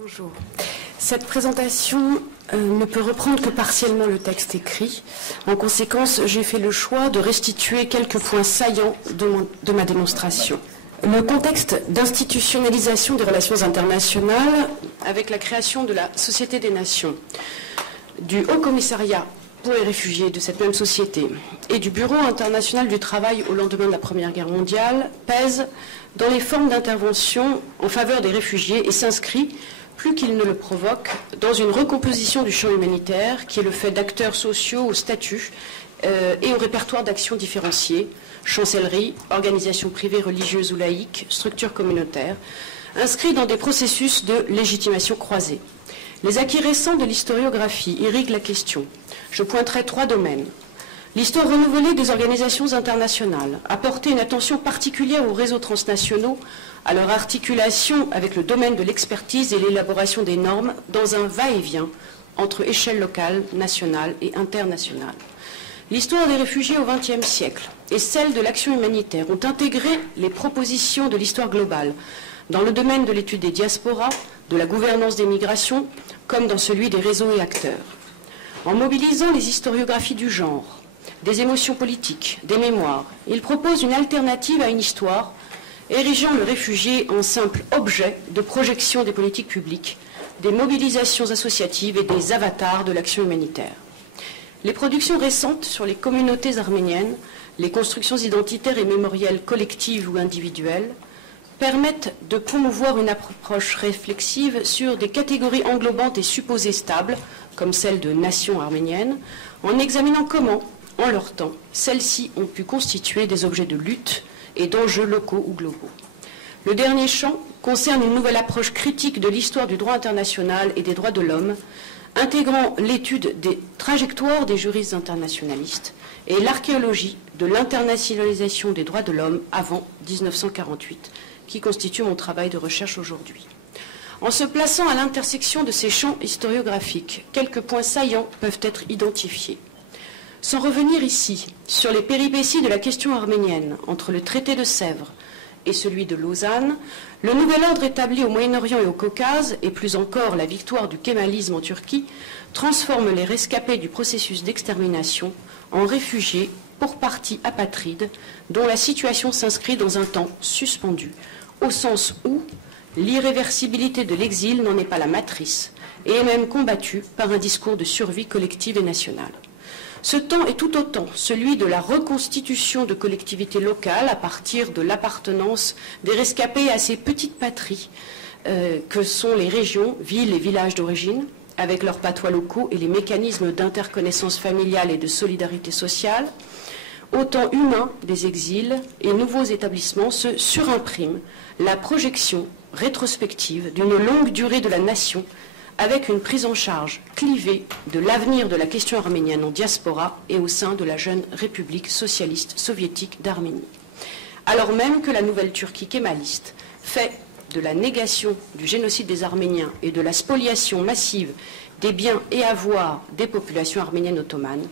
Bonjour. Cette présentation ne peut reprendre que partiellement le texte écrit. En conséquence, j'ai fait le choix de restituer quelques points saillants de ma démonstration. Le contexte d'institutionnalisation des relations internationales avec la création de la Société des Nations, du Haut Commissariat pour les réfugiés de cette même société et du Bureau international du travail au lendemain de la Première Guerre mondiale pèse dans les formes d'intervention en faveur des réfugiés et s'inscrit, plus qu'il ne le provoque, dans une recomposition du champ humanitaire qui est le fait d'acteurs sociaux au statut et au répertoire d'actions différenciées, chancellerie, organisations privées religieuses ou laïques, structures communautaires, inscrits dans des processus de légitimation croisée. Les acquis récents de l'historiographie irriguent la question. Je pointerai 3 domaines. L'histoire renouvelée des organisations internationales, apporter une attention particulière aux réseaux transnationaux, à leur articulation avec le domaine de l'expertise et l'élaboration des normes dans un va-et-vient entre échelles locales, nationales et internationales. L'histoire des réfugiés au XXe siècle et celle de l'action humanitaire ont intégré les propositions de l'histoire globale dans le domaine de l'étude des diasporas, de la gouvernance des migrations, comme dans celui des réseaux et acteurs. En mobilisant les historiographies du genre, des émotions politiques, des mémoires, il propose une alternative à une histoire érigeant le réfugié en simple objet de projection des politiques publiques, des mobilisations associatives et des avatars de l'action humanitaire. Les productions récentes sur les communautés arméniennes, les constructions identitaires et mémorielles collectives ou individuelles, permettent de promouvoir une approche réflexive sur des catégories englobantes et supposées stables, comme celle de nation arménienne, en examinant comment, en leur temps, celles-ci ont pu constituer des objets de lutte et d'enjeux locaux ou globaux. Le dernier champ concerne une nouvelle approche critique de l'histoire du droit international et des droits de l'homme, intégrant l'étude des trajectoires des juristes internationalistes et l'archéologie de l'internationalisation des droits de l'homme avant 1948, qui constitue mon travail de recherche aujourd'hui. En se plaçant à l'intersection de ces champs historiographiques, quelques points saillants peuvent être identifiés. Sans revenir ici sur les péripéties de la question arménienne entre le traité de Sèvres et celui de Lausanne, le nouvel ordre établi au Moyen-Orient et au Caucase, et plus encore la victoire du kémalisme en Turquie, transforme les rescapés du processus d'extermination en réfugiés, pour partie apatrides, dont la situation s'inscrit dans un temps suspendu, au sens où l'irréversibilité de l'exil n'en est pas la matrice, et est même combattue par un discours de survie collective et nationale. Ce temps est tout autant celui de la reconstitution de collectivités locales à partir de l'appartenance des rescapés à ces petites patries que sont les régions, villes et villages d'origine, avec leurs patois locaux et les mécanismes d'interconnaissance familiale et de solidarité sociale. Au temps humain des exils et nouveaux établissements se surimprime la projection rétrospective d'une longue durée de la nation avec une prise en charge clivée de l'avenir de la question arménienne en diaspora et au sein de la jeune République socialiste soviétique d'Arménie. Alors même que la nouvelle Turquie kémaliste fait de la négation du génocide des Arméniens et de la spoliation massive des biens et avoirs des populations arméniennes ottomanes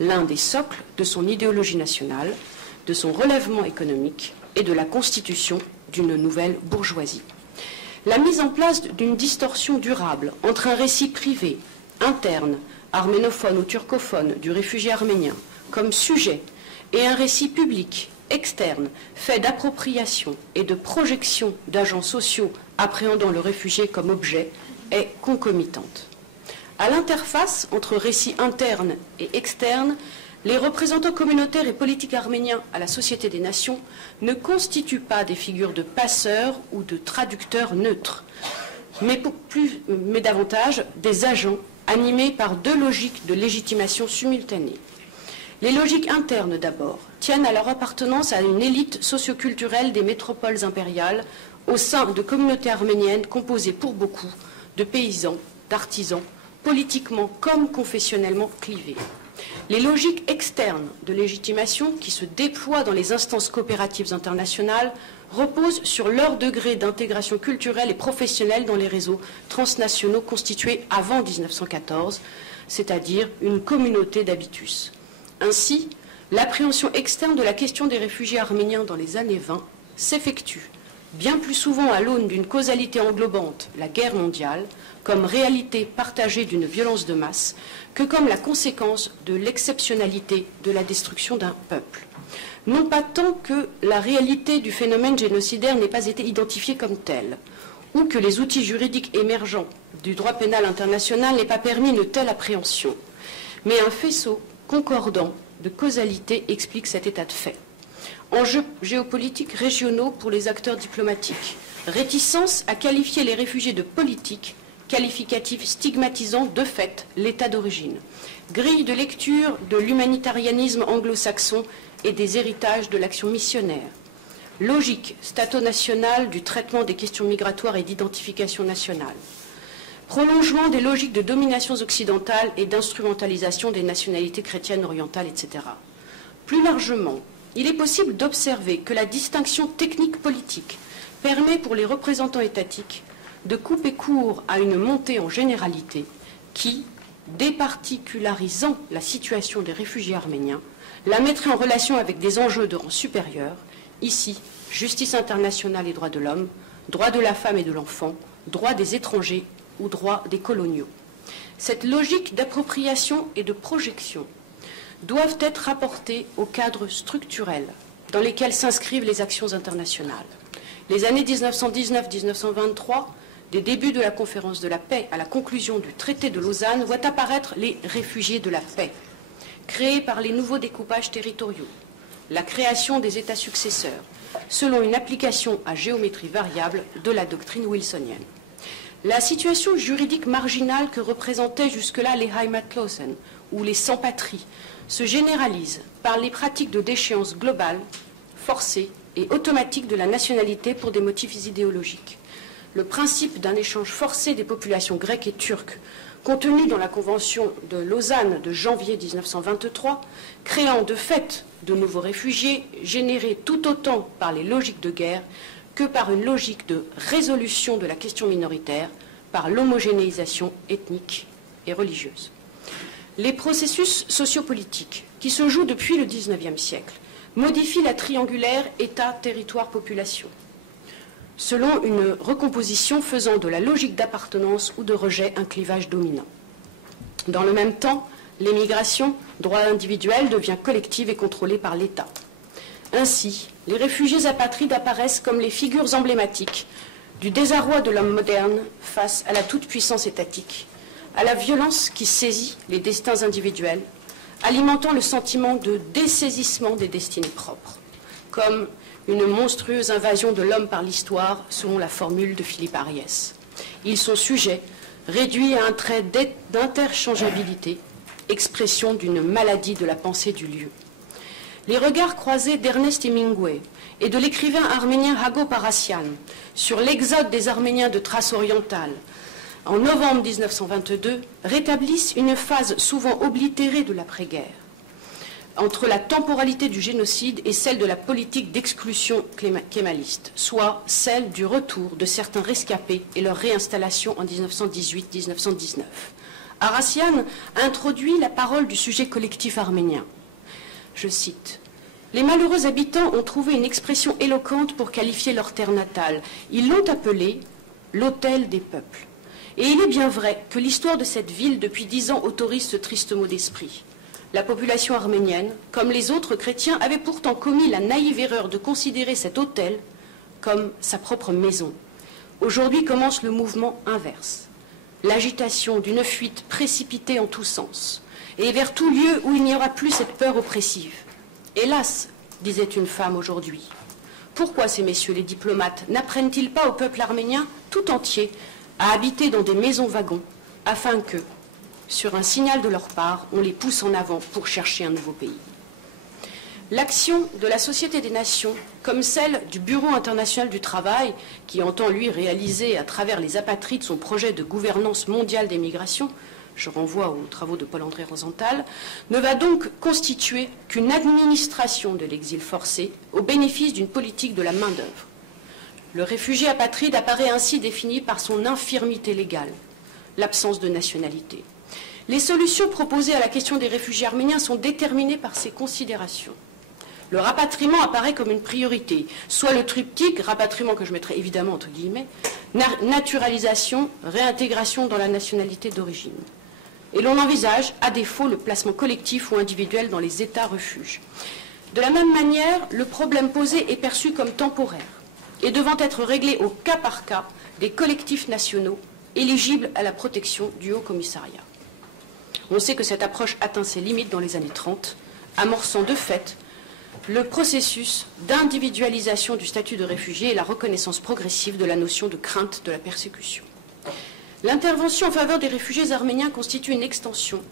l'un des socles de son idéologie nationale, de son relèvement économique et de la constitution d'une nouvelle bourgeoisie. La mise en place d'une distorsion durable entre un récit privé, interne, arménophone ou turcophone du réfugié arménien comme sujet et un récit public, externe, fait d'appropriation et de projection d'agents sociaux appréhendant le réfugié comme objet est concomitante. À l'interface entre récits internes et externes, les représentants communautaires et politiques arméniens à la Société des Nations ne constituent pas des figures de passeurs ou de traducteurs neutres, mais davantage des agents animés par 2 logiques de légitimation simultanées. Les logiques internes d'abord tiennent à leur appartenance à une élite socioculturelle des métropoles impériales au sein de communautés arméniennes composées pour beaucoup de paysans, d'artisans, politiquement comme confessionnellement clivés. Les logiques externes de légitimation qui se déploient dans les instances coopératives internationales reposent sur leur degré d'intégration culturelle et professionnelle dans les réseaux transnationaux constitués avant 1914, c'est-à-dire une communauté d'habitus. Ainsi, l'appréhension externe de la question des réfugiés arméniens dans les années 20 s'effectue bien plus souvent à l'aune d'une causalité englobante, la guerre mondiale, comme réalité partagée d'une violence de masse, que comme la conséquence de l'exceptionnalité de la destruction d'un peuple. Non pas tant que la réalité du phénomène génocidaire n'ait pas été identifiée comme telle, ou que les outils juridiques émergents du droit pénal international n'aient pas permis une telle appréhension, mais un faisceau concordant de causalité explique cet état de fait. Enjeux géopolitiques régionaux pour les acteurs diplomatiques, réticence à qualifier les réfugiés de politiques, qualificatif stigmatisant de fait l'état d'origine, grille de lecture de l'humanitarianisme anglo-saxon et des héritages de l'action missionnaire, logique stato-nationale du traitement des questions migratoires et d'identification nationale, prolongement des logiques de dominations occidentales et d'instrumentalisation des nationalités chrétiennes orientales, etc. Plus largement, il est possible d'observer que la distinction technique politique permet pour les représentants étatiques de couper court à une montée en généralité qui, départicularisant la situation des réfugiés arméniens, la mettrait en relation avec des enjeux de rang supérieur, ici, justice internationale et droits de l'homme, droits de la femme et de l'enfant, droits des étrangers ou droits des coloniaux. Cette logique d'appropriation et de projection doivent être rapportées au cadre structurel dans lesquels s'inscrivent les actions internationales. Les années 1919-1923, des débuts de la conférence de la paix à la conclusion du traité de Lausanne, voient apparaître les réfugiés de la paix, créés par les nouveaux découpages territoriaux, la création des États successeurs, selon une application à géométrie variable de la doctrine wilsonienne. La situation juridique marginale que représentaient jusque-là les Heimatlosen, ou les sans-patrie, se généralise par les pratiques de déchéance globale, forcée et automatique de la nationalité pour des motifs idéologiques. Le principe d'un échange forcé des populations grecques et turques, contenu dans la Convention de Lausanne de janvier 1923, créant de fait de nouveaux réfugiés, générés tout autant par les logiques de guerre que par une logique de résolution de la question minoritaire, par l'homogénéisation ethnique et religieuse. Les processus sociopolitiques qui se jouent depuis le XIXe siècle modifient la triangulaire État-territoire-population, selon une recomposition faisant de la logique d'appartenance ou de rejet un clivage dominant. Dans le même temps, l'émigration, droit individuel, devient collective et contrôlée par l'État. Ainsi, les réfugiés apatrides apparaissent comme les figures emblématiques du désarroi de l'homme moderne face à la toute-puissance étatique, à la violence qui saisit les destins individuels, alimentant le sentiment de dessaisissement des destinées propres, comme une monstrueuse invasion de l'homme par l'histoire, selon la formule de Philippe Ariès. Ils sont sujets, réduits à un trait d'interchangeabilité, expression d'une maladie de la pensée du lieu. Les regards croisés d'Ernest Hemingway et de l'écrivain arménien Hago Parassian sur l'exode des Arméniens de Thrace orientale en novembre 1922 rétablissent une phase souvent oblitérée de l'après-guerre, entre la temporalité du génocide et celle de la politique d'exclusion kémaliste, soit celle du retour de certains rescapés et leur réinstallation en 1918-1919. Arassian introduit la parole du sujet collectif arménien. Je cite: « Les malheureux habitants ont trouvé une expression éloquente pour qualifier leur terre natale. Ils l'ont appelée l'autel des peuples. Et il est bien vrai que l'histoire de cette ville depuis 10 ans autorise ce triste mot d'esprit. La population arménienne, comme les autres chrétiens, avait pourtant commis la naïve erreur de considérer cet autel comme sa propre maison. Aujourd'hui commence le mouvement inverse, l'agitation d'une fuite précipitée en tous sens, et vers tout lieu où il n'y aura plus cette peur oppressive. Hélas, disait une femme aujourd'hui, pourquoi ces messieurs les diplomates n'apprennent-ils pas au peuple arménien tout entier à habiter dans des maisons-wagons, afin que, sur un signal de leur part, on les pousse en avant pour chercher un nouveau pays. L'action de la Société des Nations, comme celle du Bureau international du travail, qui entend, lui, réaliser à travers les apatrides son projet de gouvernance mondiale des migrations, je renvoie aux travaux de Paul-André Rosenthal, ne va donc constituer qu'une administration de l'exil forcé au bénéfice d'une politique de la main-d'œuvre. Le réfugié apatride apparaît ainsi défini par son infirmité légale, l'absence de nationalité. Les solutions proposées à la question des réfugiés arméniens sont déterminées par ces considérations. Le rapatriement apparaît comme une priorité, soit le triptyque, rapatriement que je mettrai évidemment entre guillemets, naturalisation, réintégration dans la nationalité d'origine. Et l'on envisage, à défaut, le placement collectif ou individuel dans les États refuges. De la même manière, le problème posé est perçu comme temporaire et devant être réglé au cas par cas des collectifs nationaux éligibles à la protection du Haut Commissariat. On sait que cette approche atteint ses limites dans les années 30, amorçant de fait le processus d'individualisation du statut de réfugié et la reconnaissance progressive de la notion de crainte de la persécution. L'intervention en faveur des réfugiés arméniens constitue une extension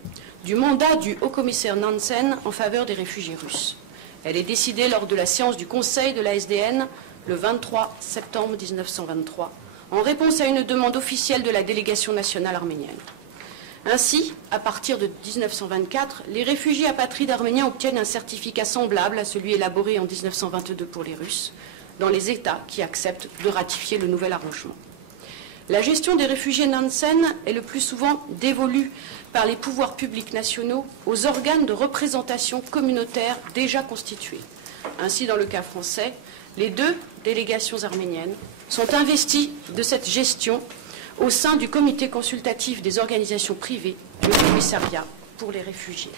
du mandat du haut-commissaire Nansen en faveur des réfugiés russes. Elle est décidée lors de la séance du Conseil de la SDN le 23 septembre 1923, en réponse à une demande officielle de la délégation nationale arménienne. Ainsi, à partir de 1924, les réfugiés apatrides arméniens obtiennent un certificat semblable à celui élaboré en 1922 pour les Russes, dans les États qui acceptent de ratifier le nouvel arrangement. La gestion des réfugiés Nansen est le plus souvent dévolue par les pouvoirs publics nationaux aux organes de représentation communautaire déjà constitués. Ainsi, dans le cas français, les 2 délégations arméniennes sont investies de cette gestion au sein du comité consultatif des organisations privées, le commissariat pour les réfugiés.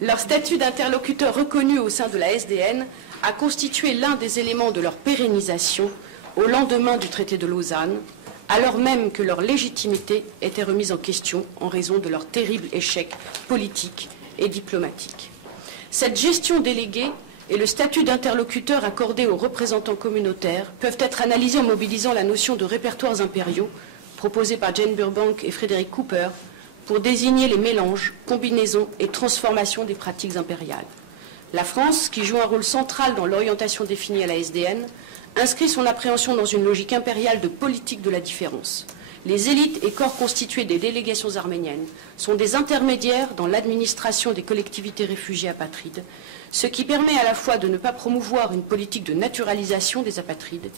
Leur statut d'interlocuteur reconnu au sein de la SDN a constitué l'un des éléments de leur pérennisation au lendemain du traité de Lausanne, alors même que leur légitimité était remise en question en raison de leur terrible échec politique et diplomatique. Cette gestion déléguée et le statut d'interlocuteur accordé aux représentants communautaires peuvent être analysés en mobilisant la notion de répertoires impériaux proposée par Jane Burbank et Frederick Cooper pour désigner les mélanges, combinaisons et transformations des pratiques impériales. La France, qui joue un rôle central dans l'orientation définie à la SDN, inscrit son appréhension dans une logique impériale de politique de la différence. Les élites et corps constitués des délégations arméniennes sont des intermédiaires dans l'administration des collectivités réfugiées apatrides, ce qui permet à la fois de ne pas promouvoir une politique de naturalisation des apatrides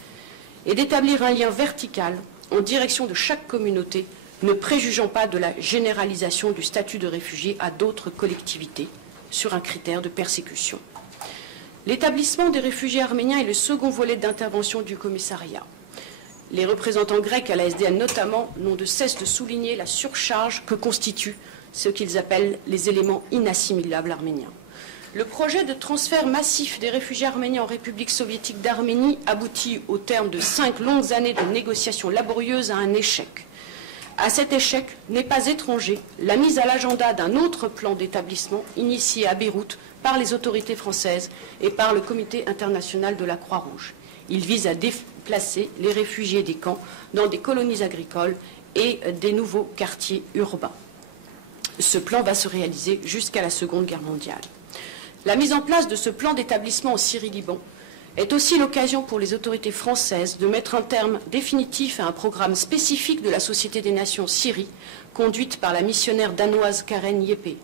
et d'établir un lien vertical en direction de chaque communauté, ne préjugeant pas de la généralisation du statut de réfugié à d'autres collectivités sur un critère de persécution. L'établissement des réfugiés arméniens est le second volet d'intervention du commissariat. Les représentants grecs à la SDN notamment n'ont de cesse de souligner la surcharge que constituent ce qu'ils appellent les éléments inassimilables arméniens. Le projet de transfert massif des réfugiés arméniens en République soviétique d'Arménie aboutit au terme de 5 longues années de négociations laborieuses à un échec. À cet échec n'est pas étranger la mise à l'agenda d'un autre plan d'établissement initié à Beyrouth par les autorités françaises et par le Comité international de la Croix-Rouge. Il vise à déplacer les réfugiés des camps dans des colonies agricoles et des nouveaux quartiers urbains. Ce plan va se réaliser jusqu'à la Seconde Guerre mondiale. La mise en place de ce plan d'établissement en Syrie-Liban est aussi l'occasion pour les autorités françaises de mettre un terme définitif à un programme spécifique de la Société des Nations Syrie, conduite par la missionnaire danoise Karen Yeppe.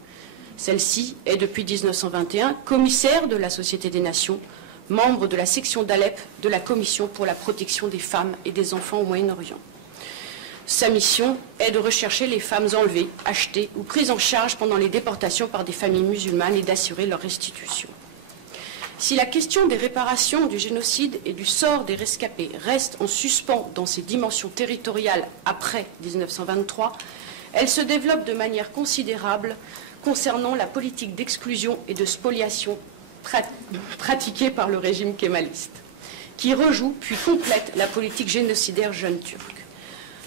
Celle-ci est depuis 1921 commissaire de la Société des Nations, membre de la section d'Alep de la Commission pour la protection des femmes et des enfants au Moyen-Orient. Sa mission est de rechercher les femmes enlevées, achetées ou prises en charge pendant les déportations par des familles musulmanes et d'assurer leur restitution. Si la question des réparations du génocide et du sort des rescapés reste en suspens dans ses dimensions territoriales après 1923, elle se développe de manière considérable concernant la politique d'exclusion et de spoliation pratiquée par le régime kémaliste, qui rejoue puis complète la politique génocidaire jeune turque.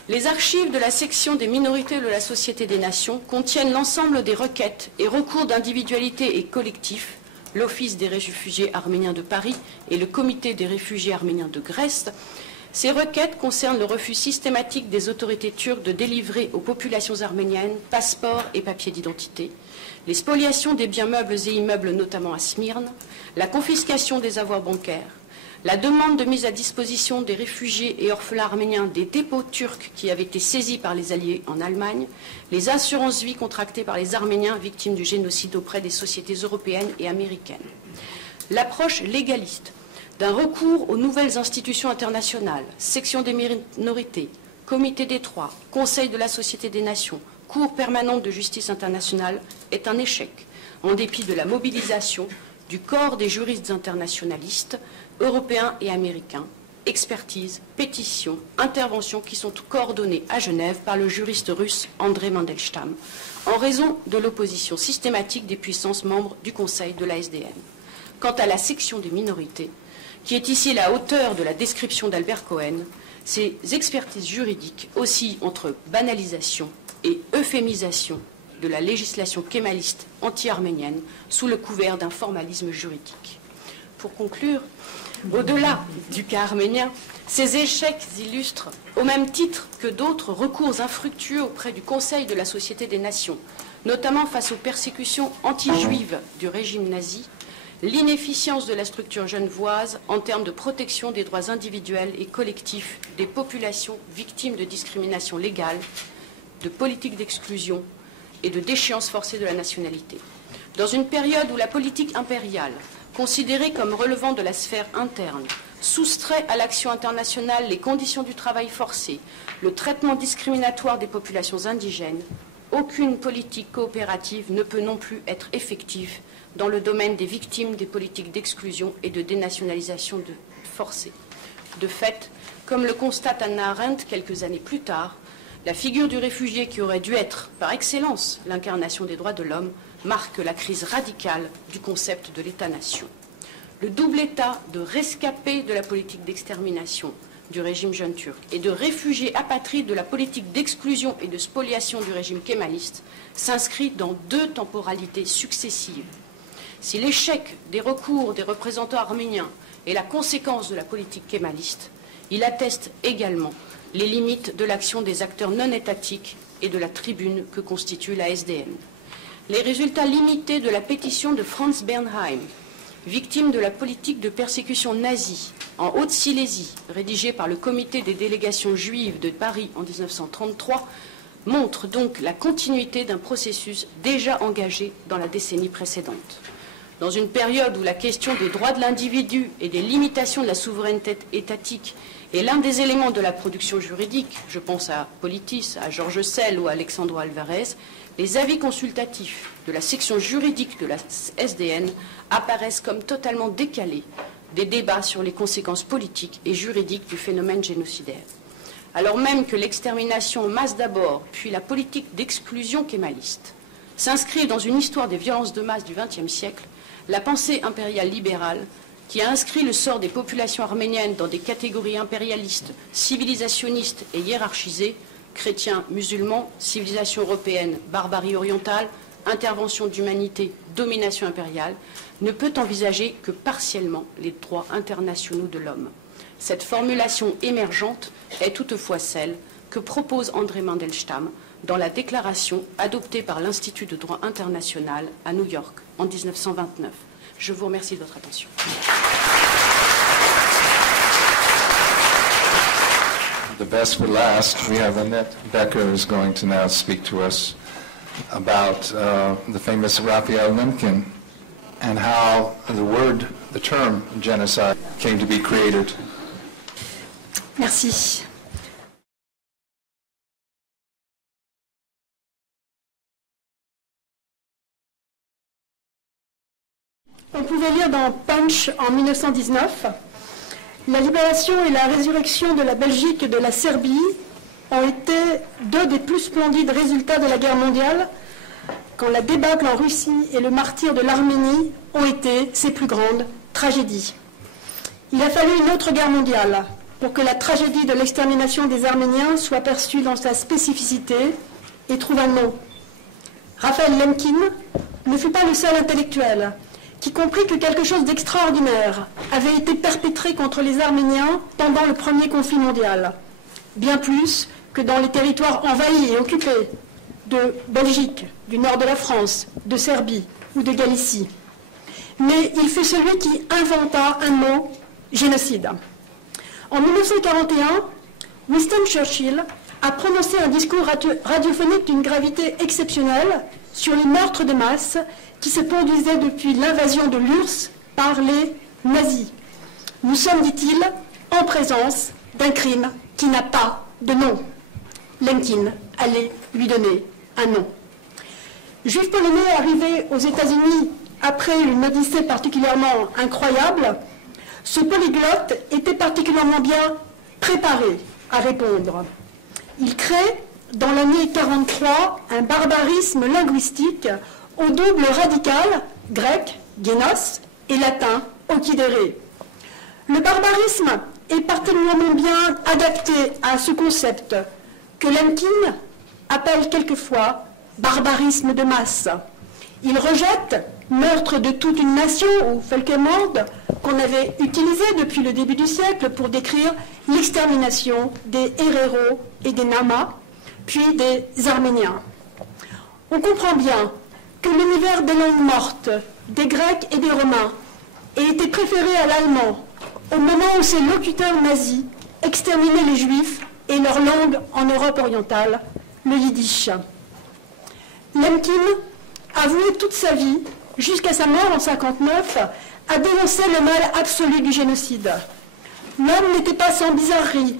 Les archives de la section des minorités de la Société des Nations contiennent l'ensemble des requêtes et recours d'individualités et collectifs, l'Office des réfugiés arméniens de Paris et le Comité des réfugiés arméniens de Grèce. Ces requêtes concernent le refus systématique des autorités turques de délivrer aux populations arméniennes passeports et papiers d'identité, les spoliations des biens meubles et immeubles, notamment à Smyrne, la confiscation des avoirs bancaires, la demande de mise à disposition des réfugiés et orphelins arméniens des dépôts turcs qui avaient été saisis par les Alliés en Allemagne, les assurances-vie contractées par les Arméniens victimes du génocide auprès des sociétés européennes et américaines. L'approche légaliste d'un recours aux nouvelles institutions internationales, section des minorités, comité des Trois, Conseil de la Société des Nations, Cour permanente de justice internationale, est un échec, en dépit de la mobilisation du corps des juristes internationalistes, européens et américains, expertise, pétition, intervention qui sont coordonnées à Genève par le juriste russe André Mandelstam, en raison de l'opposition systématique des puissances membres du Conseil de la SDN. Quant à la section des minorités, qui est ici la hauteur de la description d'Albert Cohen, ces expertises juridiques oscillent entre banalisation et euphémisation de la législation kémaliste anti-arménienne sous le couvert d'un formalisme juridique. Pour conclure, au-delà du cas arménien, ces échecs illustrent, au même titre que d'autres recours infructueux auprès du Conseil de la Société des Nations, notamment face aux persécutions anti-juives du régime nazi, l'inefficience de la structure genevoise en termes de protection des droits individuels et collectifs des populations victimes de discrimination légale, de politique d'exclusion et de déchéance forcée de la nationalité. Dans une période où la politique impériale, considérée comme relevant de la sphère interne, soustrait à l'action internationale les conditions du travail forcé, le traitement discriminatoire des populations indigènes, aucune politique coopérative ne peut non plus être effective dans le domaine des victimes des politiques d'exclusion et de dénationalisation forcée. De fait, comme le constate Hannah Arendt quelques années plus tard, la figure du réfugié qui aurait dû être, par excellence, l'incarnation des droits de l'homme, marque la crise radicale du concept de l'État-nation. Le double État de rescapé de la politique d'extermination du régime jeune turc et de réfugiés apatrides de la politique d'exclusion et de spoliation du régime kémaliste s'inscrit dans deux temporalités successives. Si l'échec des recours des représentants arméniens est la conséquence de la politique kémaliste, il atteste également les limites de l'action des acteurs non étatiques et de la tribune que constitue la SDN. Les résultats limités de la pétition de Franz Bernheim, victime de la politique de persécution nazie en Haute-Silésie, rédigée par le comité des délégations juives de Paris en 1933, montrent donc la continuité d'un processus déjà engagé dans la décennie précédente. Dans une période où la question des droits de l'individu et des limitations de la souveraineté étatique est l'un des éléments de la production juridique, je pense à Politis, à Georges Sell ou à Alexandro Alvarez, les avis consultatifs de la section juridique de la SDN apparaissent comme totalement décalés des débats sur les conséquences politiques et juridiques du phénomène génocidaire. Alors même que l'extermination en masse d'abord, puis la politique d'exclusion kémaliste s'inscrivent dans une histoire des violences de masse du XXe siècle, la pensée impériale libérale, qui a inscrit le sort des populations arméniennes dans des catégories impérialistes, civilisationnistes et hiérarchisées, chrétiens, musulmans, civilisation européenne, barbarie orientale, intervention d'humanité, domination impériale, ne peut envisager que partiellement les droits internationaux de l'homme. Cette formulation émergente est toutefois celle que propose André Mandelstam dans la déclaration adoptée par l'Institut de droit international à New York en 1929. Je vous remercie de votre attention. The best for last, we have Annette Becker who's going to now speak to us about the famous Raphael Lemkin and how the term genocide came to be created. Merci. On pouvait lire dans Punch en 1919 « La libération et la résurrection de la Belgique et de la Serbie ont été deux des plus splendides résultats de la guerre mondiale, quand la débâcle en Russie et le martyre de l'Arménie ont été ses plus grandes tragédies. Il a fallu une autre guerre mondiale pour que la tragédie de l'extermination des Arméniens soit perçue dans sa spécificité et trouve un nom. Raphaël Lemkin ne fut pas le seul intellectuel qui comprit que quelque chose d'extraordinaire avait été perpétré contre les Arméniens pendant le premier conflit mondial, bien plus que dans les territoires envahis et occupés de Belgique, du nord de la France, de Serbie ou de Galicie. Mais il fut celui qui inventa un mot, génocide. En 1941, Winston Churchill a prononcé un discours radiophonique d'une gravité exceptionnelle sur les meurtres de masse qui se produisaient depuis l'invasion de l'URSS par les nazis. Nous sommes, dit-il, en présence d'un crime qui n'a pas de nom. Lemkin allait lui donner un nom. Juif polonais arrivé aux États-Unis après une odyssée particulièrement incroyable, ce polyglotte était particulièrement bien préparé à répondre. Il crée, dans l'année 43, un barbarisme linguistique au double radical, grec, génos, et latin, occidere. Le barbarisme est particulièrement bien adapté à ce concept que Lemkin appelle quelquefois barbarisme de masse. Il rejette meurtre de toute une nation, ou Völkermord, qu'on avait utilisé depuis le début du siècle pour décrire l'extermination des Héréros et des Namas, puis des Arméniens. On comprend bien que l'univers des langues mortes, des Grecs et des Romains, ait été préféré à l'allemand au moment où ces locuteurs nazis exterminaient les Juifs et leur langue en Europe orientale, le yiddish. Lemkin a voué toute sa vie, jusqu'à sa mort en 1959, à dénoncer le mal absolu du génocide. L'homme n'était pas sans bizarrerie.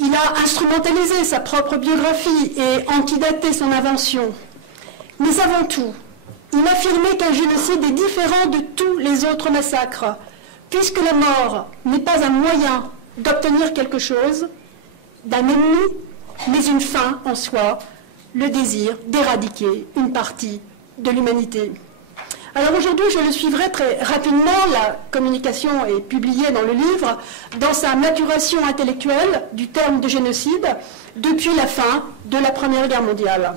Il a instrumentalisé sa propre biographie et antidaté son invention. Mais avant tout, il affirmait qu'un génocide est différent de tous les autres massacres, puisque la mort n'est pas un moyen d'obtenir quelque chose, d'un ennemi, mais une fin en soi, le désir d'éradiquer une partie de l'humanité. Alors aujourd'hui, je le suivrai très rapidement. La communication est publiée dans le livre, dans sa maturation intellectuelle du terme de génocide depuis la fin de la Première Guerre mondiale.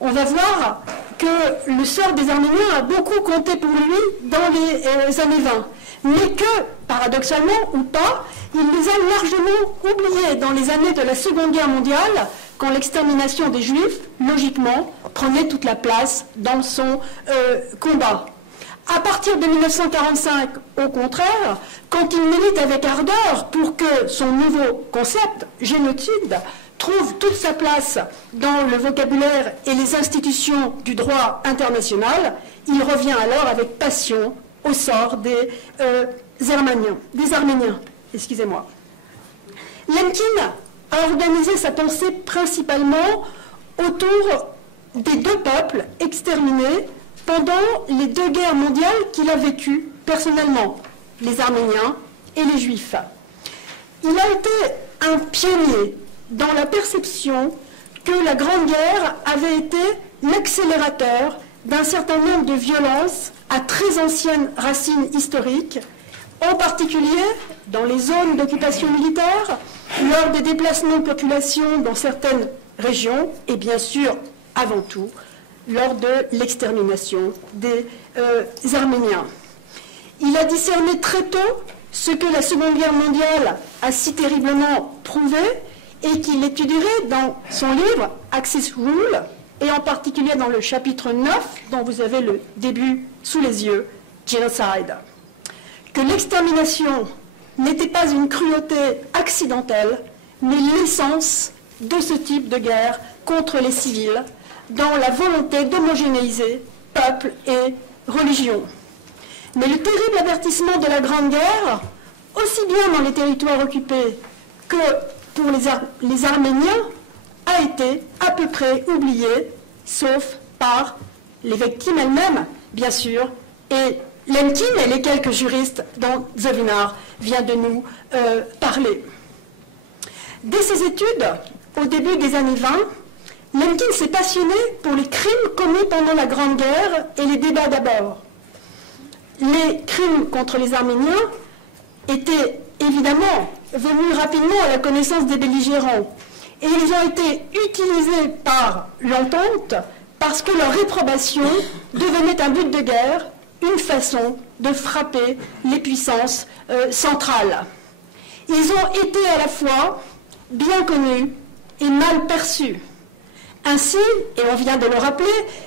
On va voir que le sort des Arméniens a beaucoup compté pour lui dans les années 20, mais que, paradoxalement ou pas, il les a largement oubliés dans les années de la Seconde Guerre mondiale, quand l'extermination des Juifs, logiquement, prenait toute la place dans son combat. À partir de 1945, au contraire, quand il milite avec ardeur pour que son nouveau concept, génocide, trouve toute sa place dans le vocabulaire et les institutions du droit international, il revient alors avec passion au sort des Arméniens. Excusez-moi. Lemkin a organisé sa pensée principalement autour des deux peuples exterminés pendant les deux guerres mondiales qu'il a vécues personnellement, les Arméniens et les Juifs. Il a été un pionnier dans la perception que la Grande Guerre avait été l'accélérateur d'un certain nombre de violences à très anciennes racines historiques, en particulier dans les zones d'occupation militaire, lors des déplacements de population dans certaines régions, et bien sûr, avant tout, lors de l'extermination des Arméniens. Il a discerné très tôt ce que la Seconde Guerre mondiale a si terriblement prouvé et qu'il étudierait dans son livre « Axis Rule » et en particulier dans le chapitre 9, dont vous avez le début sous les yeux, « Genocide ». Que l'extermination n'était pas une cruauté accidentelle, mais l'essence de ce type de guerre contre les civils, dans la volonté d'homogénéiser peuple et religion. Mais le terrible avertissement de la Grande Guerre, aussi bien dans les territoires occupés que pour les Arméniens, a été à peu près oublié, sauf par les victimes elles-mêmes, bien sûr, et Lemkin et les quelques juristes dont Zovinar vient de nous parler. Dès ses études, au début des années 20, Lemkin s'est passionné pour les crimes commis pendant la Grande Guerre et les débats d'abord. Les crimes contre les Arméniens étaient évidemment venus rapidement à la connaissance des belligérants et ils ont été utilisés par l'entente parce que leur réprobation devenait un but de guerre, une façon de frapper les puissances centrales. Ils ont été à la fois bien connus et mal perçus. Ainsi, et on vient de le rappeler,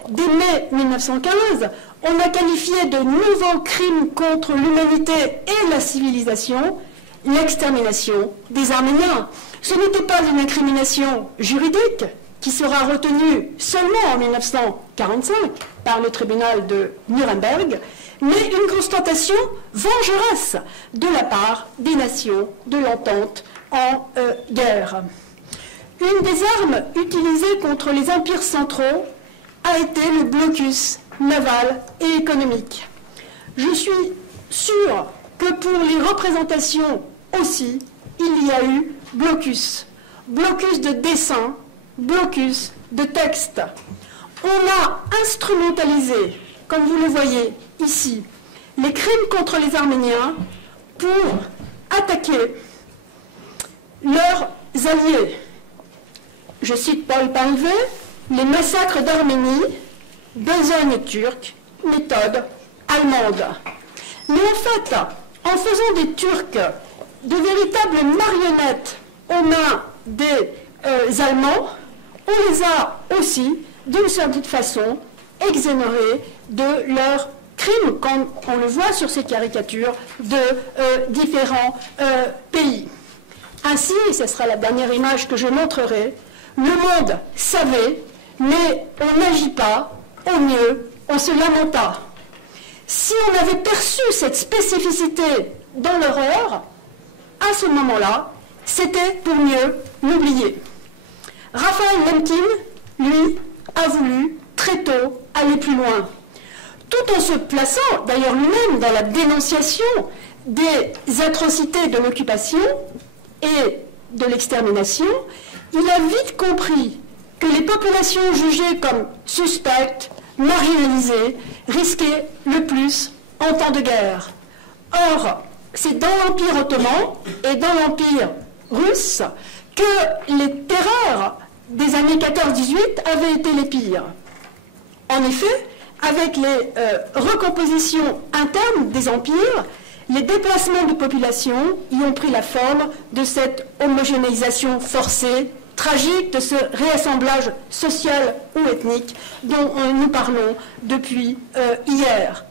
dès mai 1915, on a qualifié de nouveaux crimes contre l'humanité et la civilisation l'extermination des Arméniens. Ce n'était pas une incrimination juridique qui sera retenue seulement en 1945 par le tribunal de Nuremberg, mais une constatation vengeresse de la part des nations de l'entente en guerre. Une des armes utilisées contre les empires centraux a été le blocus navale et économique. Je suis sûre que pour les représentations aussi, il y a eu blocus. Blocus de dessin, blocus de texte. On a instrumentalisé, comme vous le voyez ici, les crimes contre les Arméniens pour attaquer leurs alliés. Je cite Paul Palvé, les massacres d'Arménie, besogne turque, méthode allemande. Mais en fait, en faisant des Turcs de véritables marionnettes aux mains des Allemands, on les a aussi, d'une certaine façon, exonérés de leurs crimes, comme on le voit sur ces caricatures de différents pays. Ainsi, et ce sera la dernière image que je montrerai, le monde savait, mais on n'agit pas, au mieux, on se lamenta. Si on avait perçu cette spécificité dans l'horreur, à ce moment-là, c'était pour mieux l'oublier. Raphaël Lemkin, lui, a voulu très tôt aller plus loin. Tout en se plaçant, d'ailleurs lui-même, dans la dénonciation des atrocités de l'occupation et de l'extermination, il a vite compris que les populations jugées comme suspectes, marginalisées, risquaient le plus en temps de guerre. Or, c'est dans l'Empire ottoman et dans l'Empire russe que les terreurs des années 14-18 avaient été les pires. En effet, avec les recompositions internes des empires, les déplacements de population y ont pris la forme de cette homogénéisation forcée, tragique, de ce réassemblage social ou ethnique dont nous parlons depuis hier.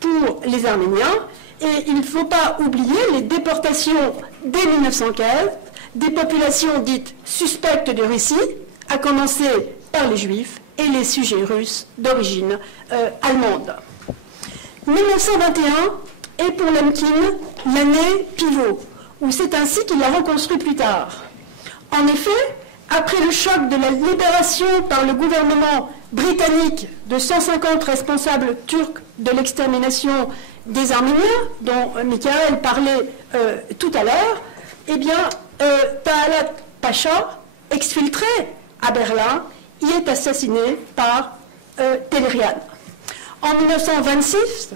Pour les Arméniens, et il ne faut pas oublier les déportations dès 1915 des populations dites suspectes de Russie, à commencer par les Juifs et les sujets russes d'origine allemande. 1921 est pour Lemkin l'année pivot, ou c'est ainsi qu'il l'a reconstruit plus tard. En effet, après le choc de la libération par le gouvernement britannique de 150 responsables turcs de l'extermination des Arméniens, dont Michael parlait tout à l'heure, eh bien, Talat Pacha, exfiltré à Berlin, y est assassiné par Tellerian. En 1926,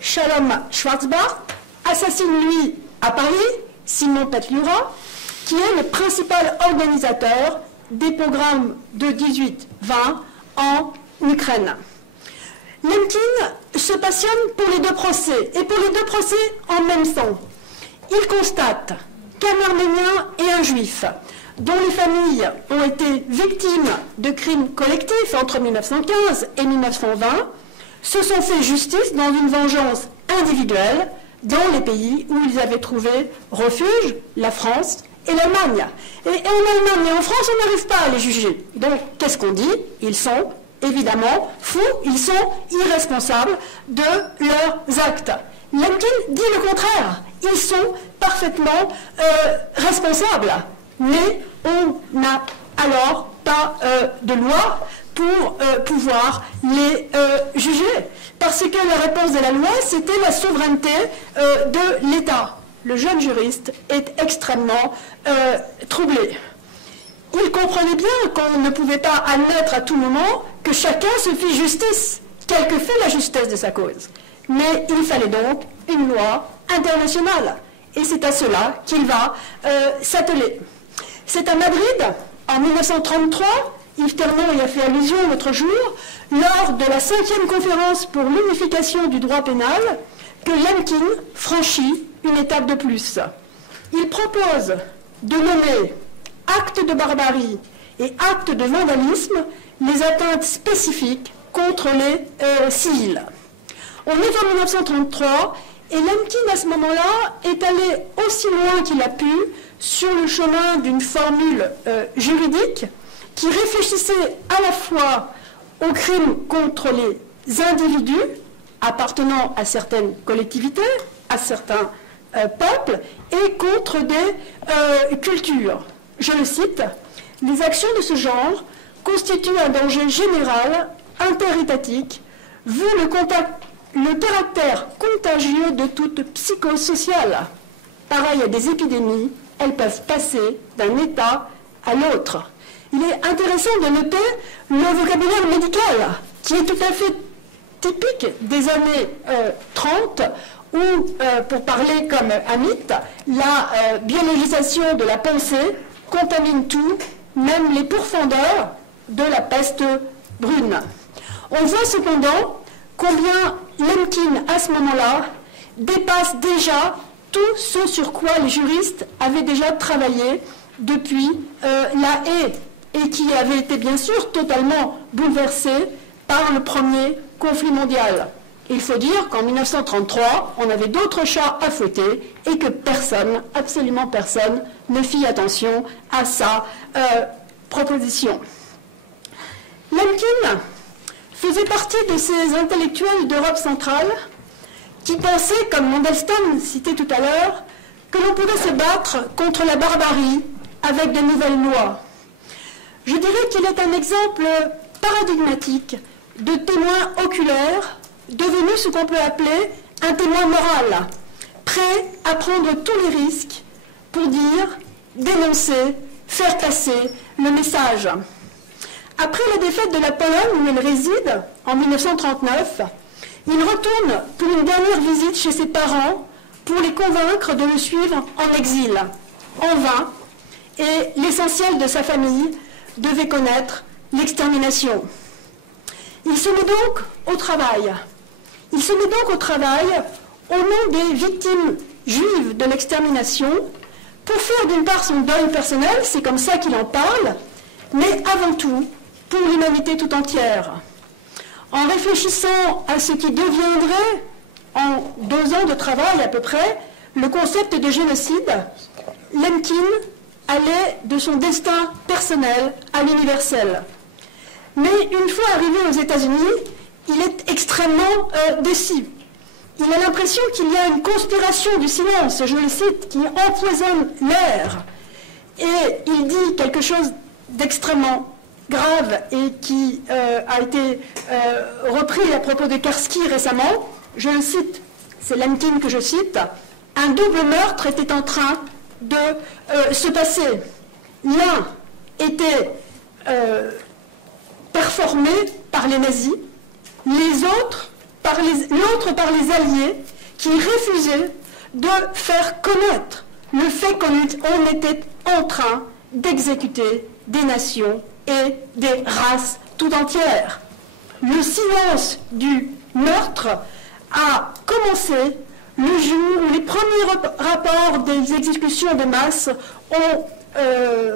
Shalom Schwarzbart assassine, lui, à Paris, Simon Petliura, qui est le principal organisateur des pogroms de 18-20 en Ukraine. Lemkin se passionne pour les deux procès, et pour les deux procès en même temps. Il constate qu'un Arménien et un Juif, dont les familles ont été victimes de crimes collectifs entre 1915 et 1920, se sont fait justice dans une vengeance individuelle dans les pays où ils avaient trouvé refuge, la France et l'Allemagne. Et en Allemagne et en France, on n'arrive pas à les juger. Donc, qu'est-ce qu'on dit? Ils sont évidemment fous, ils sont irresponsables de leurs actes. Lemkin dit le contraire. Ils sont parfaitement responsables. Mais on n'a alors pas de loi pour pouvoir les juger. Parce que la réponse de la loi, c'était la souveraineté de l'État. Le jeune juriste est extrêmement troublé. Il comprenait bien qu'on ne pouvait pas admettre à tout moment que chacun se fît justice, quelle que fait la justesse de sa cause. Mais il fallait donc une loi internationale. Et c'est à cela qu'il va s'atteler. C'est à Madrid, en 1933, Yves Ternon y a fait allusion l'autre jour, lors de la 5e conférence pour l'unification du droit pénal, que Lemkin franchit une étape de plus. Il propose de nommer actes de barbarie et actes de vandalisme les atteintes spécifiques contre les civils. On est en 1933 et Lemkin, à ce moment-là, est allé aussi loin qu'il a pu sur le chemin d'une formule juridique qui réfléchissait à la fois aux crimes contre les individus appartenant à certaines collectivités, à certains peuples, et contre des cultures. Je le cite, « Les actions de ce genre constituent un danger général, interétatique, vu le caractère contagieux de toute psychose sociale. Pareil à des épidémies, elles peuvent passer d'un état à l'autre. Il est intéressant de noter le vocabulaire médical, qui est tout à fait typique des années 30, où, pour parler comme Amit, la biologisation de la pensée contamine tout, même les pourfendeurs de la peste brune. On voit cependant combien Lemkin, à ce moment-là, dépasse déjà tout ce sur quoi les juristes avaient déjà travaillé depuis la Haye, et qui avait été bien sûr totalement bouleversé par le premier conflit mondial. Il faut dire qu'en 1933, on avait d'autres chats à fouetter et que personne, absolument personne, ne fit attention à sa proposition. Lemkin faisait partie de ces intellectuels d'Europe centrale qui pensaient, comme Mandelstam citait tout à l'heure, que l'on pouvait se battre contre la barbarie avec de nouvelles lois. Je dirais qu'il est un exemple paradigmatique de témoin oculaire, devenu ce qu'on peut appeler un témoin moral, prêt à prendre tous les risques pour dire, dénoncer, faire passer le message. Après la défaite de la Pologne où il réside, en 1939, il retourne pour une dernière visite chez ses parents pour les convaincre de le suivre en exil. En vain, et l'essentiel de sa famille devait connaître l'extermination. Il se met donc au travail. Il se met donc au travail au nom des victimes juives de l'extermination pour faire d'une part son deuil personnel, c'est comme ça qu'il en parle, mais avant tout pour l'humanité tout entière. En réfléchissant à ce qui deviendrait, en 2 ans de travail à peu près, le concept de génocide, Lemkin allait de son destin personnel à l'universel. Mais une fois arrivé aux États-Unis, il est extrêmement déçu. Il a l'impression qu'il y a une conspiration du silence, je le cite, qui empoisonne l'air. Et il dit quelque chose d'extrêmement grave et qui a été repris à propos de Karski récemment. Je le cite, c'est Lemkin que je cite. Un double meurtre était en train de se passer. L'un était performé par les nazis, l'autre par les alliés qui refusaient de faire connaître le fait qu'on était en train d'exécuter des nations et des races tout entières. Le silence du meurtre a commencé le jour où les premiers rapports des exécutions de masse ont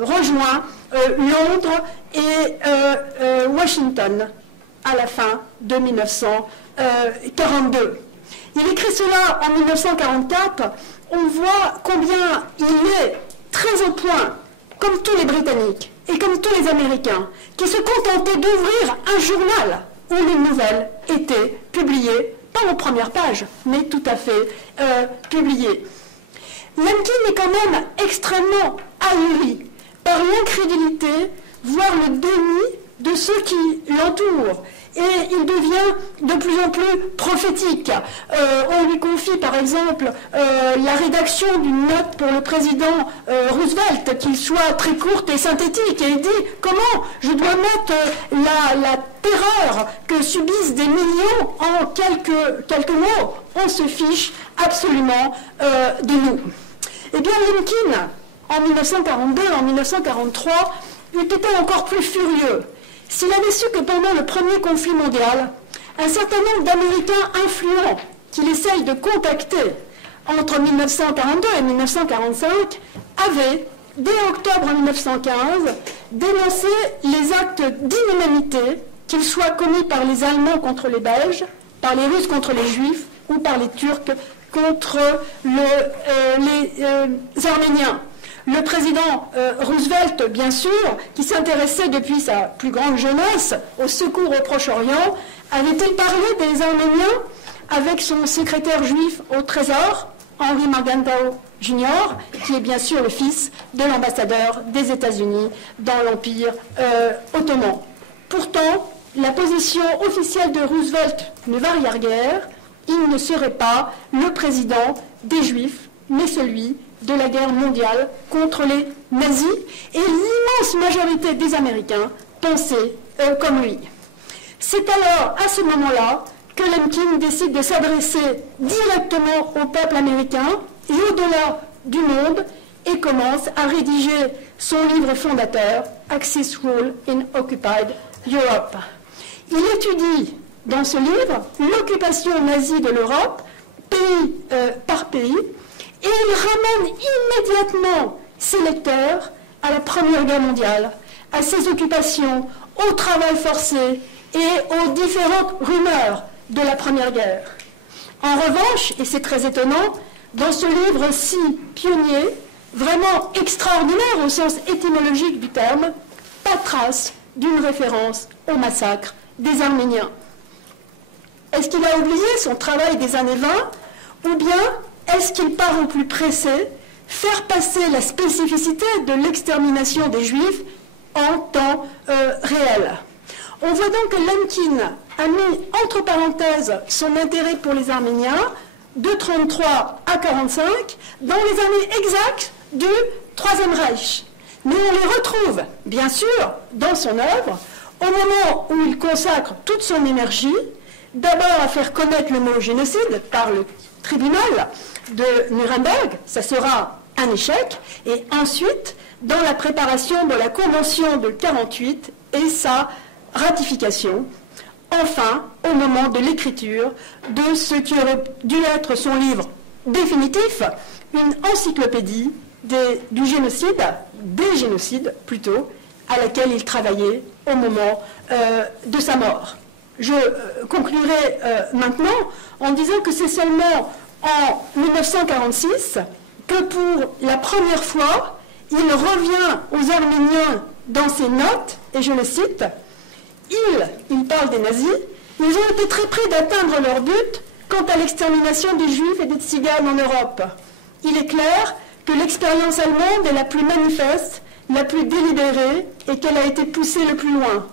rejoint Londres et Washington à la fin de 1942. Il écrit cela en 1944. On voit combien il est très au point, comme tous les Britanniques et comme tous les Américains, qui se contentaient d'ouvrir un journal où les nouvelles étaient publiées, pas en première page, mais tout à fait publiées. Lemkin est quand même extrêmement ahuri par l'incrédulité, voire le déni de ceux qui l'entourent. Et il devient de plus en plus prophétique. On lui confie par exemple la rédaction d'une note pour le président Roosevelt, qu'il soit très courte et synthétique. Et il dit comment je dois mettre la terreur que subissent des millions en quelques mots. On se fiche absolument de nous. Eh bien, Lemkin, en 1942, en 1943, eût été encore plus furieux s'il avait su que pendant le premier conflit mondial, un certain nombre d'Américains influents qu'il essaye de contacter entre 1942 et 1945 avaient, dès octobre 1915, dénoncé les actes d'inhumanité, qu'ils soient commis par les Allemands contre les Belges, par les Russes contre les Juifs ou par les Turcs contre les Arméniens. Le président Roosevelt, bien sûr, qui s'intéressait depuis sa plus grande jeunesse au secours au Proche-Orient, avait-il parlé des Arméniens avec son secrétaire juif au Trésor, Henry Morgenthau Jr., qui est bien sûr le fils de l'ambassadeur des États-Unis dans l'Empire ottoman. Pourtant, la position officielle de Roosevelt ne varia guère, il ne serait pas le président des Juifs, mais celui de la guerre mondiale contre les nazis, et l'immense majorité des Américains pensaient comme lui. C'est alors, à ce moment-là, que Lemkin décide de s'adresser directement au peuple américain et au-delà du monde, et commence à rédiger son livre fondateur, Axis Rule in Occupied Europe. Il étudie dans ce livre l'occupation nazie de l'Europe, pays par pays, et il ramène immédiatement ses lecteurs à la Première Guerre mondiale, à ses occupations, au travail forcé et aux différentes rumeurs de la Première Guerre. En revanche, et c'est très étonnant, dans ce livre si pionnier, vraiment extraordinaire au sens étymologique du terme, pas trace d'une référence au massacre des Arméniens. Est-ce qu'il a oublié son travail des années 20, ou bien est-ce qu'il part au plus pressé, faire passer la spécificité de l'extermination des Juifs en temps réel? On voit donc que Lemkin a mis entre parenthèses son intérêt pour les Arméniens de 1933 à 1945 dans les années exactes du Troisième Reich. Mais on les retrouve, bien sûr, dans son œuvre, au moment où il consacre toute son énergie, d'abord à faire connaître le mot génocide par le tribunal de Nuremberg, ça sera un échec, et ensuite dans la préparation de la Convention de 1948 et sa ratification, enfin au moment de l'écriture de ce qui aurait dû être son livre définitif, une encyclopédie du génocide, des génocides plutôt, à laquelle il travaillait au moment de sa mort. Je conclurai maintenant en disant que c'est seulement en 1946 que pour la première fois, il revient aux Arméniens dans ses notes, et je le cite, il parle des nazis, ils ont été très près d'atteindre leur but quant à l'extermination des Juifs et des Tziganes en Europe. Il est clair que l'expérience allemande est la plus manifeste, la plus délibérée, et qu'elle a été poussée le plus loin.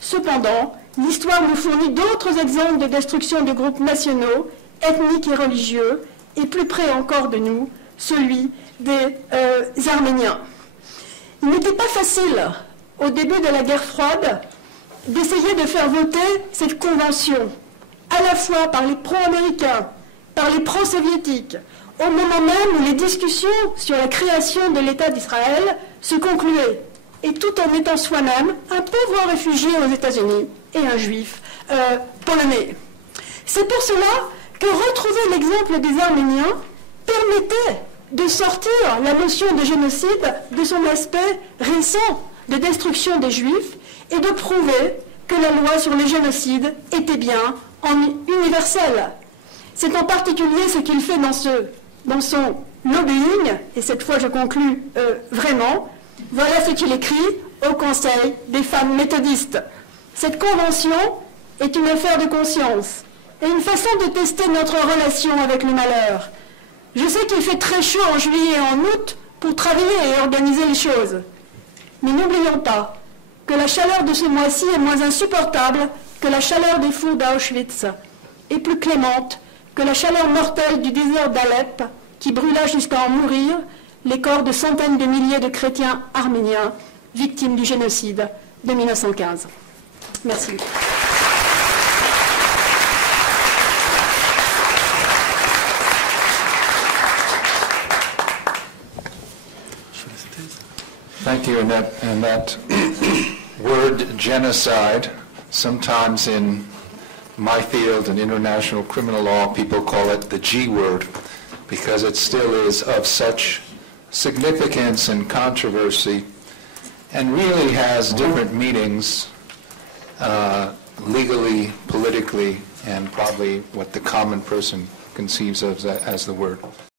Cependant, l'histoire nous fournit d'autres exemples de destruction de groupes nationaux, ethniques et religieux, et plus près encore de nous, celui des Arméniens. Il n'était pas facile, au début de la guerre froide, d'essayer de faire voter cette convention, à la fois par les pro-américains, par les pro-soviétiques, au moment même où les discussions sur la création de l'État d'Israël se concluaient, et tout en étant soi-même un pauvre réfugié aux États-Unis et un juif polonais. C'est pour cela que retrouver l'exemple des Arméniens permettait de sortir la notion de génocide de son aspect récent de destruction des Juifs et de prouver que la loi sur les génocides était bien universelle. C'est en particulier ce qu'il fait dans son lobbying, et cette fois je conclus vraiment. Voilà ce qu'il écrit au Conseil des femmes méthodistes. Cette convention est une affaire de conscience et une façon de tester notre relation avec le malheur. Je sais qu'il fait très chaud en juillet et en août pour travailler et organiser les choses. Mais n'oublions pas que la chaleur de ce mois-ci est moins insupportable que la chaleur des fours d'Auschwitz et plus clémente que la chaleur mortelle du désert d'Alep qui brûla jusqu'à en mourir les corps de centaines de milliers de chrétiens arméniens victimes du génocide de 1915. Merci. Thank you, Annette. And that word genocide, sometimes in my field in international criminal law, people call it the G word, because it still is of such significance and controversy, and really has different meanings legally, politically, and probably what the common person conceives of as the word.